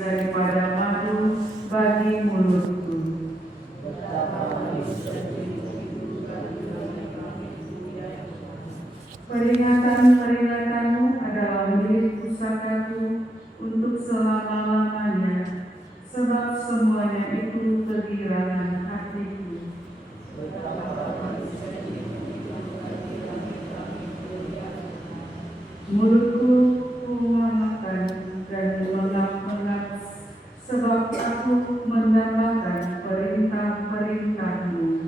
daripada madu bagi mulutku. Peringatan-peringatanmu adalah milik pusakaku untuk selama-lamanya, sebab semuanya itu kegirangan hatiku. Mulutku kumakan dan melap-melap, sebab aku mendapatkan perintah-perintahmu.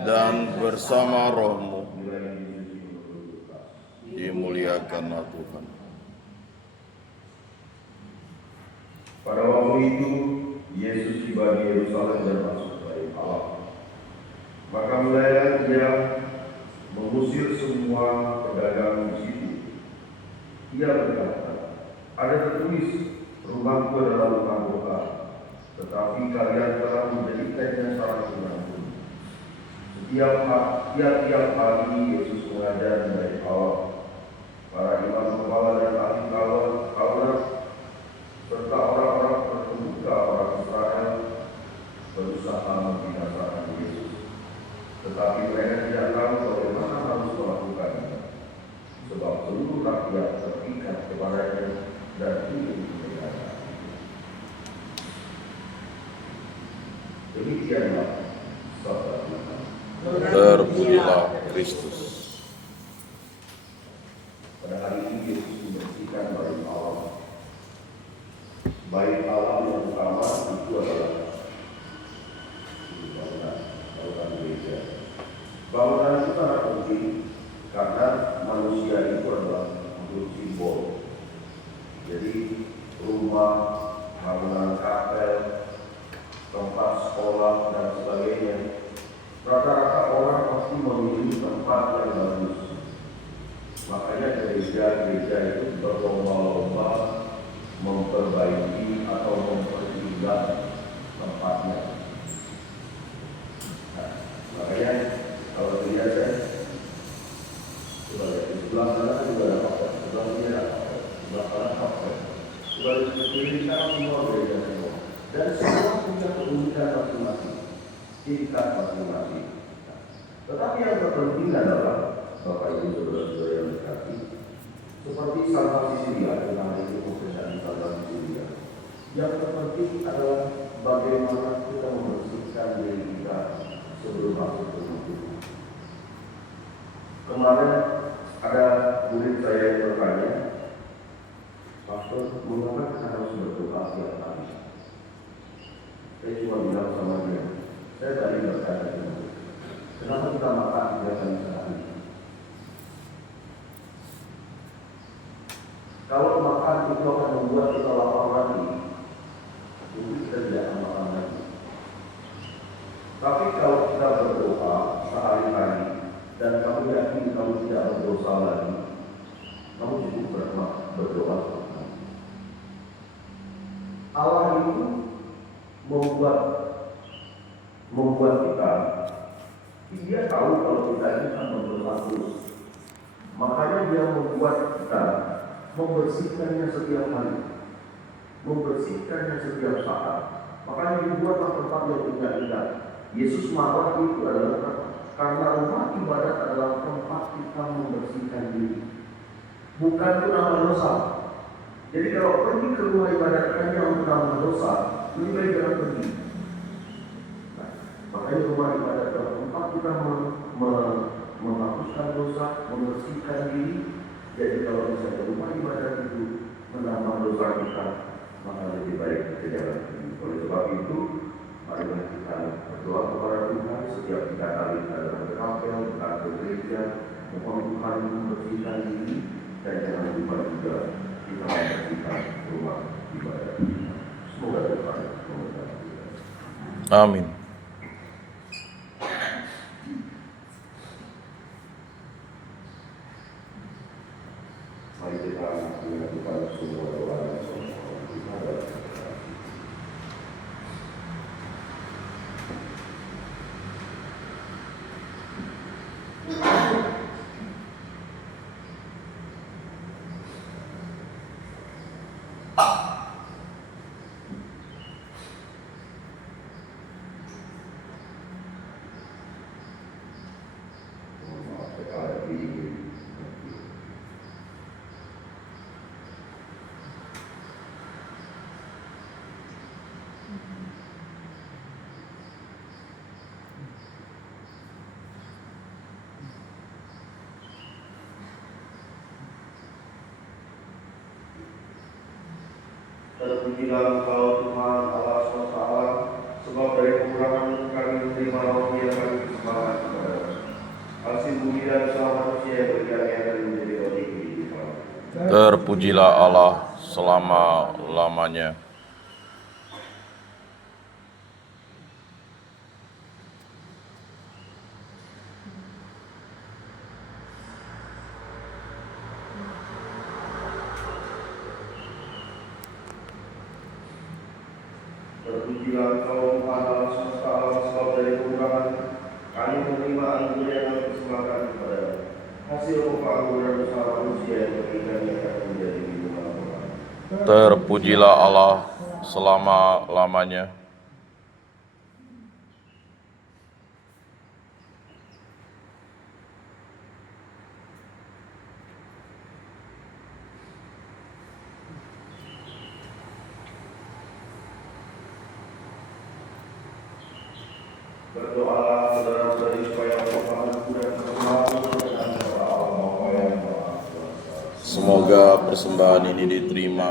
Dan bersama rohmu dimuliakanlah Tuhan. Pada waktu itu Yesus tiba di Yerusalem dan masuk dari Allah. Maka mulailah dia mengusir semua pedagang di situ. Ia berkata, ada tertulis, rumahku adalah rumah doa, tetapi kalian telah menjadikannya sarang penanggung. Tiap-tiap pagi Yesus mengajar di Bait Allah. Para imam kepala dan ahli Taurat serta orang-orang terkemuka orang Israel berusaha membinasakan Yesus. Tetapi mereka tidak tahu bagaimana harus melakukannya, sebab seluruh rakyat terikat kepadanya dan ingin mendengarnya. Demikianlah sabda Tuhan. Terpujilah Kristus. Pada hari ini Yesus membersihkan Bait Allah. Bait Allah yang utama itu adalah bangunan gereja. Bangunan itu sangat penting karena manusia itu adalah untuk simbol. Jadi rumah, bangunan kapel, tempat sekolah dan sebagainya. Rata-rata orang pasti memilih tempat yang bagus. Makanya gereja-gereja itu berlomba-lomba memperbaiki atau memperindah tempatnya. Nah, makanya kalau dilihat coba lihat di sebelah sana juga ada kapal, sebelah sini ada kapal, sebelah kanan kapal, sebelah kiri sana semua gereja semua. Dan semua punya keunikan masing-masing, tingkat masing-masing. Tetapi yang terpenting adalah Bapak Ibu Saudara-saudara yang berkati, seperti Salva Sisilia, tentang itu pekerjaan Salva Sisilia. Yang terpenting adalah bagaimana kita membersihkan diri kita sebelum masuk ke hidup. Kemarin ada murid saya yang bertanya, Pastor, mengapa kita harus berdoa tiap hari? Saya cuma bilang sama dia, saya tadi berkata dengan kenapa kita makan 3 kali sehari? Kalau makan itu akan membuat kita lapar lagi, mungkin kita tidak akan makan lagi. Tapi kalau kita berdoa sehari-hari dan kamu yakin kamu tidak berdosa lagi, kamu cukup berdoa. Allah itu membuat kita, dia tahu kalau kita ini akan berdosa terus. Makanya dia membuat kita membersihkannya setiap hari, membersihkannya setiap saat. Makanya dibuatlah tempat yang indah-indah. Yesus marah itu adalah karena rumah ibadat adalah tempat kita bukan untuk nama dosa. Jadi kalau pergi ke rumah ibadat hanya untuk nama dosa, lebih baik jangan pergi. Nah, makanya rumah ibadat dalam tempat kita menghapuskan dosa, membersihkan diri. Jadi kalau misalnya rumah ibadat itu menambah dosa kita, maka lebih baik kita jangan pergi. Oleh sebab itu, marilah kita berdoa kepada Tuhan setiap kita kali kita dalam berkapel, kita ke gereja, mohon Tuhan membersihkan diri, dan jangan lupa juga kita membersihkan rumah ibadat kita. Semoga Tuhan memberkati kita. Amin. Mari kita mengajukan semua doa yang sama-sama kita dalam berdoa. Maaf sekali lagi. Terpujilah Engkau Tuhan Allah SWT, sebab dari kekurangan kami menerima roh yang kami persembahkan kepada-Mu. Kasih budi dan usaha manusia yang berjaya akan menjadi roti kehidupan. Terpujilah Allah selama-lamanya. Terpujilah Engkau Tuhan Allah SWT, sebab dari kekurangan kami menerima anggur yang kami persembahkan kepada-Mu. Hasil upah anggur dan usaha manusia yang berjaya akan menjadi minuman Tuhan. Terpujilah Allah selama-lamanya. Berdoalah saudara-saudari supaya permohonanku dan persembahanku dengan kepada Allah Bapa yang Maha Kuasa. Semoga persembahan ini diterima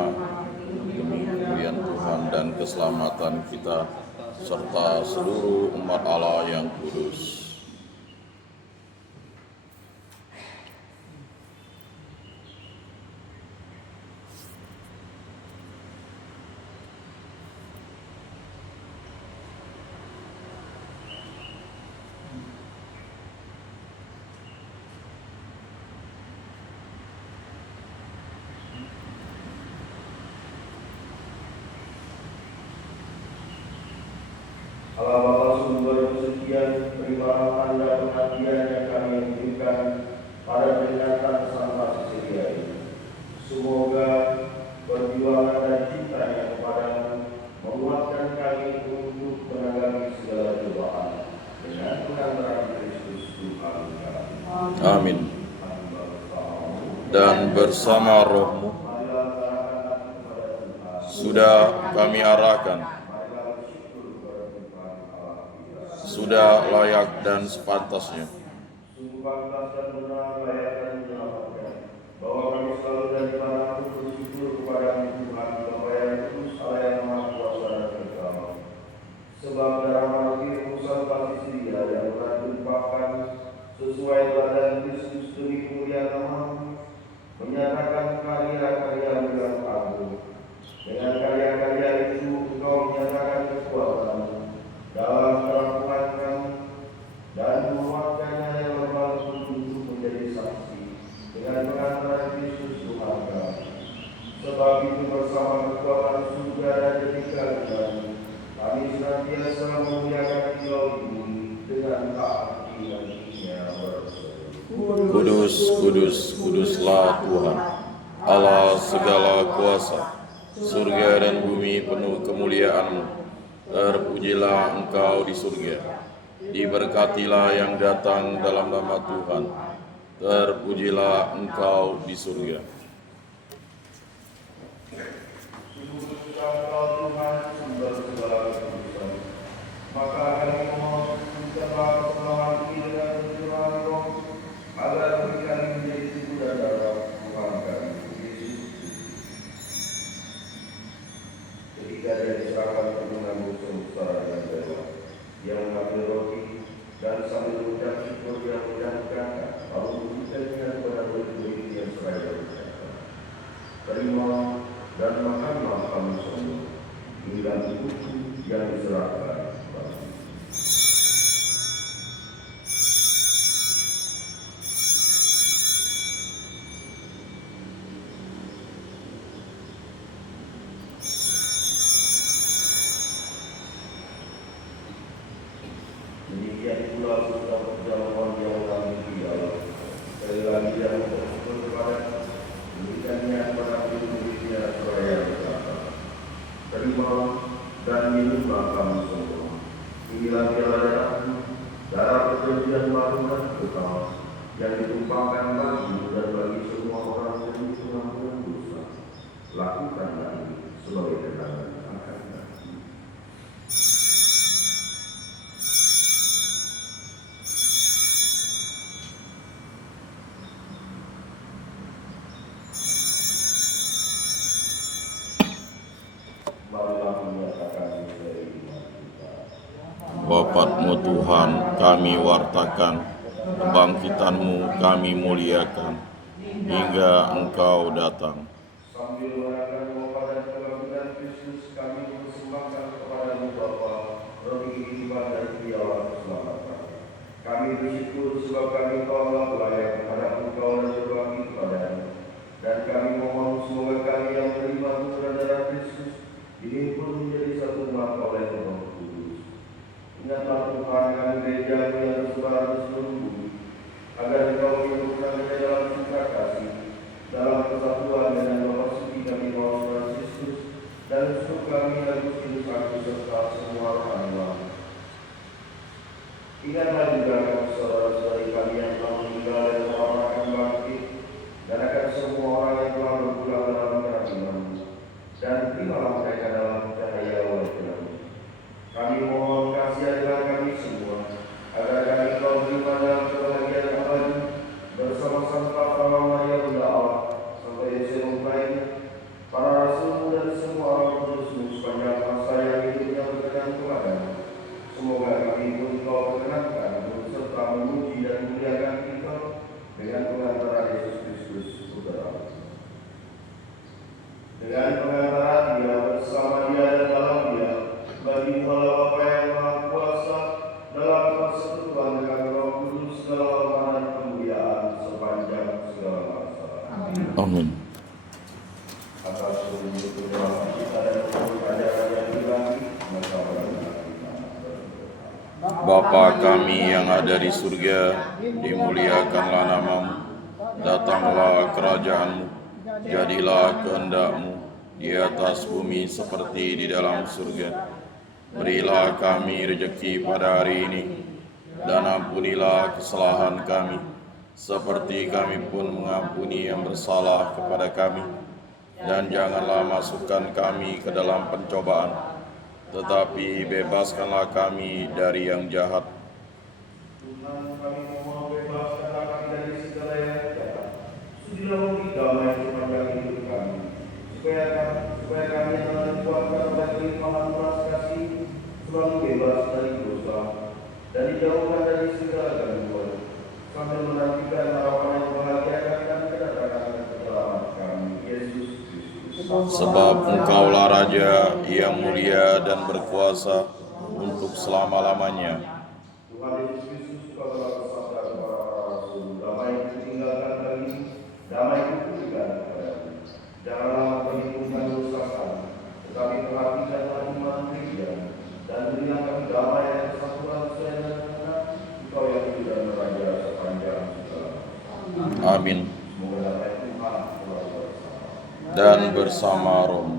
demi kemuliaan Tuhan dan keselamatan kita serta seluruh umat Allah yang kudus. Allah Bapa sumber kesucian, terimalah tanda perhatian yang kami berikan pada peringatan Sang Pasisya ini. Semoga perjuangan dan cintanya kepadamu menguatkan kami untuk menanggapi segala cobaan dengan pengantaran Kristus Tuhan kami. Amin. Dan bersama rohmu sudah kami arahkan, sudah layak dan sepantasnya Sungguh pantas dan benar, layak dan menyelamatkan, bahwa kami selalu dan dimanapun bersyukur kepada Tuhan Bapa yang kudus, Allah yang Maha Kuasa dan Kekal. Sebab darah martir Sang Pasisya yang telah ditumpahkan sesuai teladan Kristus demi kemuliaan nama-Mu, menyatakan karya-karya yang agung. Dengan karya-karya itu Engkau menyatakan kekuatan dalam kerampuan kami dan menguatkannya yang lemah untuk menjadi saksi dengan pengantaran Kristus Tuhan kami. Sebab itu bersama kekuatan surga dan ketika kami senantiasa memuliakan Engkau ini dengan taat hatinya berseru. Kudus, kudus, kuduslah Tuhan, Allah segala kuasa, surga dan bumi penuh kemuliaan-Mu. Terpujilah Engkau di surga, diberkatilah yang datang dalam nama Tuhan. Terpujilah Engkau di surga. yang ditumpahkan bagimu dan bagi semua orang yang pengampunan dosa. Lakukanlah ini sebagai kenangan akan kami. Marilah menyatakan dari iman kita. Bapakmu Tuhan, kami wartakan, kebangkitanmu kami muliakan, hingga Engkau datang. Sambil merayakan wafat dan kebangkitan Kristus, kami mempersembahkan kepadamu Bapa, roti kehidupan dan piala keselamatan. Kami bersyukur sebab kami telah layak menghadap Engkau dan berbakti kepadanya. Dan kami mohon semoga kami yang menerima tubuh darah Kristus dihimpun menjadi satu umat oleh Roh Kudus. Ingatlah Tuhan kami gereja yang tersebar di seluruh bumi, agar Engkau menyempurnakannya dalam citra kasih, dalam kesatuan dengan Bapa Suci kami Paus Fransiskus dan uskup kami Agustinus Agus serta semua orang Islam. Ingatlah juga akan saudara-saudari kami yang telah meninggal dan orang akan bangkit, dan akan semua orang yang telah berpulang dalam kerahiman, dan terimalah mereka dalam cahaya oleh Tuhan. Kami mohon kasihanlah kami semua, agar kami telah beriman dalam kebahagiaan abadi bersama Santa Maria Bunda Allah, Santa Yesus lainnya, para rasul dan semua orang kudusmu sepanjang masa yang hidupnya berkenan kepadamu. Semoga kami pun Kau perkenankan serta memuji dan memuliakan kita dengan pengantaran Yesus Kristus Putra. Dengan pengantaran Dia, bersama Dia dan dalam Dia, bagi Allah Bapa yang Maha Kuasa, dalam persekutuan dengan Roh Kudus, segala hormat dan kemuliaan sepanjang segala masa. Amin. Atas seluruh perjuangan kita dan seluruh ajaran yang dibagi, maka berdoa. Bapa kami yang ada di surga, dimuliakanlah namamu, datanglah kerajaanmu, jadilah kehendak-Mu di atas bumi seperti di dalam surga. Berilah kami rejeki pada hari ini, dan ampunilah kesalahan kami, seperti kami pun mengampuni yang bersalah kepada kami. Dan janganlah masukkan kami ke dalam pencobaan, tetapi bebaskanlah kami dari yang jahat. Tuhan, kami mohon bebaskanlah kami dari segala yang jahat. Sudilah memberi damai sepanjang hidup kami, supaya kami yang telah dikuatkan oleh kelimpahan belas kasih selalu bebas dari dosa dan dijauhkan dari segala gangguan, sambil menantikan harapan yang membahagiakan kedatangan dan penyelamat kami, Yesus Kristus. Sebab Engkaulah Raja yang mulia dan berkuasa untuk selama-lamanya. Tuhan Yesus Kristus, Kau telah bersabda kepada para rasul, damai yang kutinggalkan bagi, damai yang kuberikan kepadamu. Janganlah memperhitungkan dosa kami, tetapi perhatikanlah iman gereja, dan berilah kami damai dan kesatuan sesuai dengan kehendak Engkau yang hidup dan beraja sepanjang segala masa. Amin. Semoga damai Tuhan selalu bersama. Dan bersama rohmu.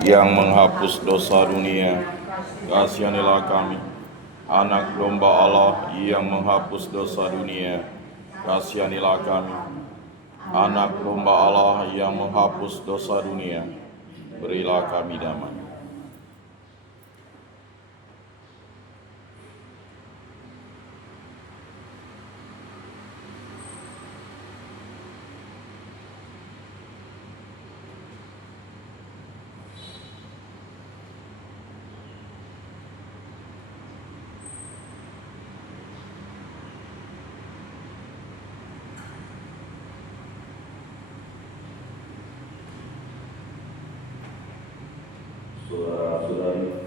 Yang menghapus dosa dunia, kasihanilah kami. Anak domba Allah yang menghapus dosa dunia, kasihanilah kami. Anak domba Allah yang menghapus dosa dunia, berilah kami damai. Saudara-saudari,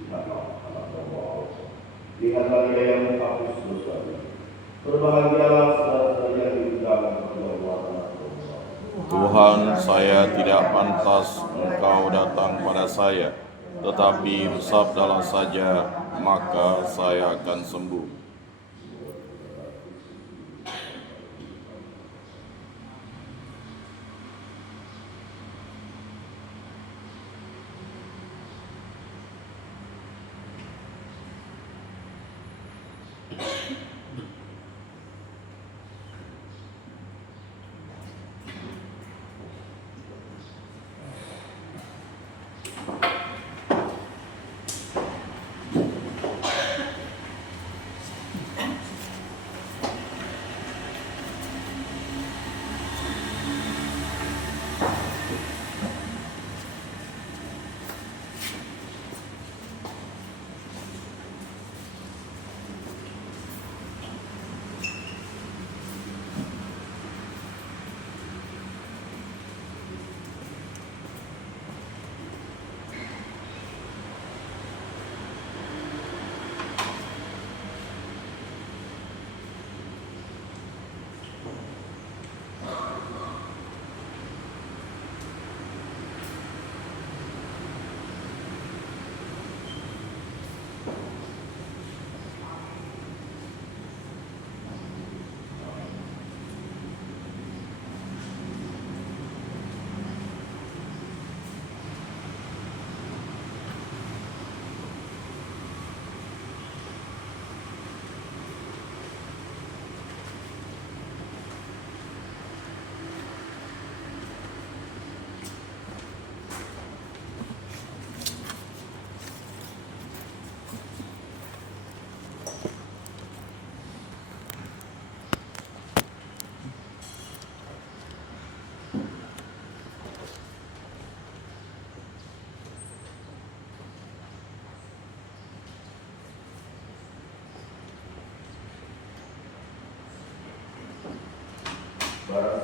lihatlah anak domba Allah. Lihatlah Dia yang menghapus dosa dunia. Berbahagialah saudara-saudari yang diundang kepada anak domba. Tuhan, saya tidak pantas Engkau datang pada saya, tetapi bersabdalah saja, maka saya akan sembuh.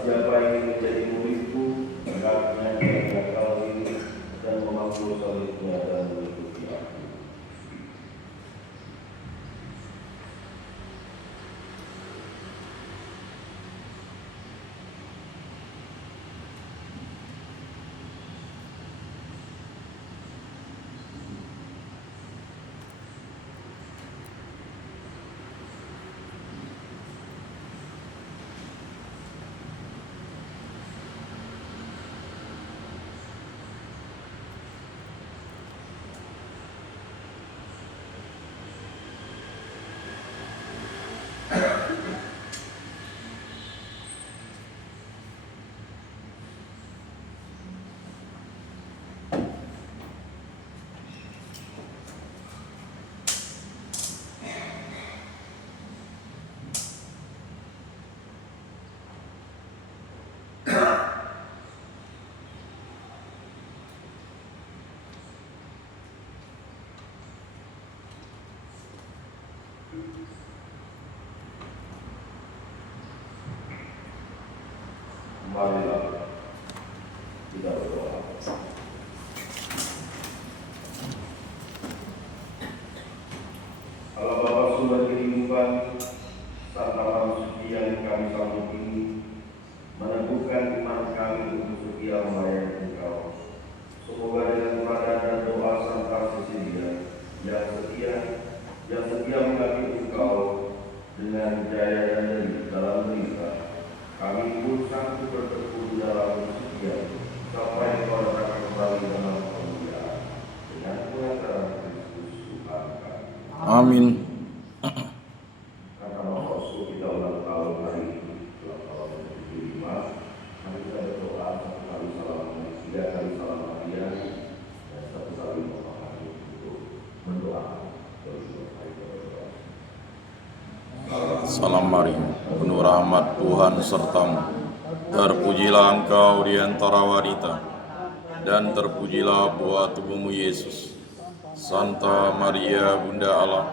siapa yang ingin menjadi muridku, hendaknya dia kau ini dan memikul salibnya dan mengikuti aku. Marilah kita berdoa. Allah Bapa sumber kehidupan, serta suci yang kami sambut ini, meneguhkan iman kami untuk setia melayani Engkau. Semoga dengan ibadah dan doa serta sesedia yang setia mengabdi Engkau dengan jaya dan diri dalam berita, kami pun sanggup bertekun dalam setia sampai Engkau datang kembali dalam kemuliaan dengan pengantaran Kristus Tuhan kami. Amin. Karena Bapak kita ulang tahun hari ini, ulang tahun 75, kami kita berdoa 1 kali salam, 3 kali salam Maria, dan 1 kali Bapak kami untuk mendoakan. Salam Maria, penuh rahmat Tuhan sertamu. Terpujilah engkau di antara wanita, dan terpujilah buah tubuhmu Yesus. Santa Maria Bunda Allah,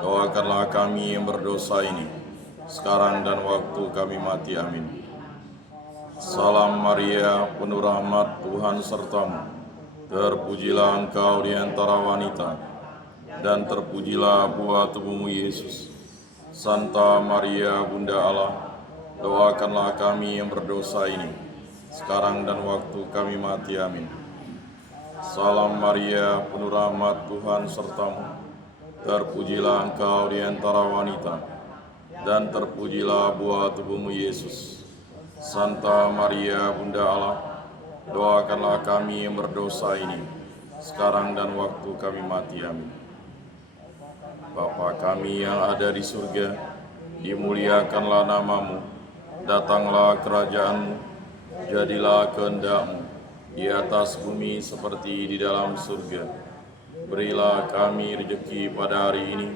doakanlah kami yang berdosa ini, sekarang dan waktu kami mati. Amin. Salam Maria, penuh rahmat Tuhan sertamu. Terpujilah engkau di antara wanita, dan terpujilah buah tubuhmu Yesus. Santa Maria Bunda Allah, doakanlah kami yang berdosa ini, sekarang dan waktu kami mati. Amin. Salam Maria, penuh rahmat Tuhan sertamu. Terpujilah engkau di antara wanita, dan terpujilah buah tubuhmu Yesus. Santa Maria Bunda Allah, doakanlah kami yang berdosa ini, sekarang dan waktu kami mati. Amin. Bapa kami yang ada di surga, dimuliakanlah namamu, datanglah kerajaanmu, jadilah kehendak-mu di atas bumi seperti di dalam surga. Berilah kami rezeki pada hari ini,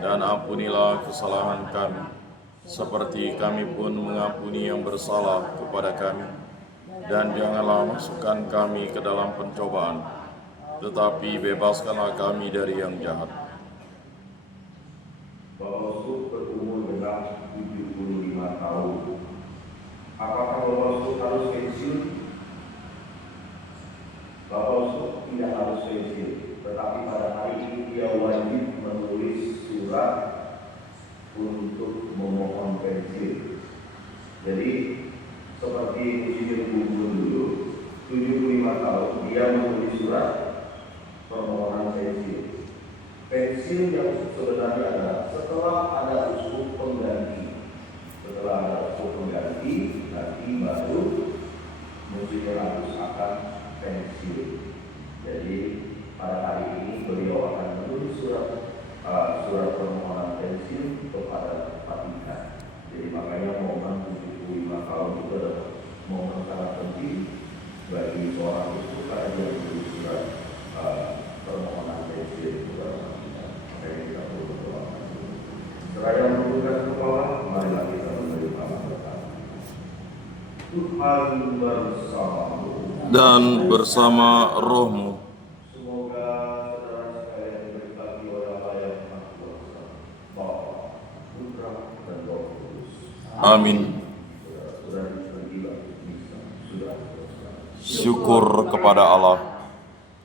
dan ampunilah kesalahan kami, seperti kami pun mengampuni yang bersalah kepada kami. Dan janganlah masukkan kami ke dalam pencobaan, tetapi bebaskanlah kami dari yang jahat. Bawaslu berumur genap 75 tahun. Apakah Bawaslu harus pensiun? Bawaslu tidak harus pensiun, tetapi pada hari ini dia wajib menulis surat untuk memohon pensiun. Jadi seperti Insinyur Gunggun dulu, 75 tahun dia menulis surat permohonan pensiun. Pensiun yang sebenarnya adalah setelah ada uskup pengganti. Setelah ada uskup pengganti, nanti baru Monsinyur Agus akan pensiun. Jadi pada hari ini beliau akan menulis surat permohonan pensiun kepada Vatikan. Jadi makanya momen 75 tahun itu adalah momen sangat penting bagi seorang uskup karena dia menulis surat permohonan pensiun kepada Vatikan. Kita berdoa. Seraya menundukkan kepala, marilah kita menerima berkat. Tuhan bersamamu Dan bersama rohmu. Semoga saudara sekalian diberkati oleh Allah yang Maha Kuasa, Bapa, Putra, dan Roh Kudus. Amin. Saudara-saudari Syukur kepada Allah.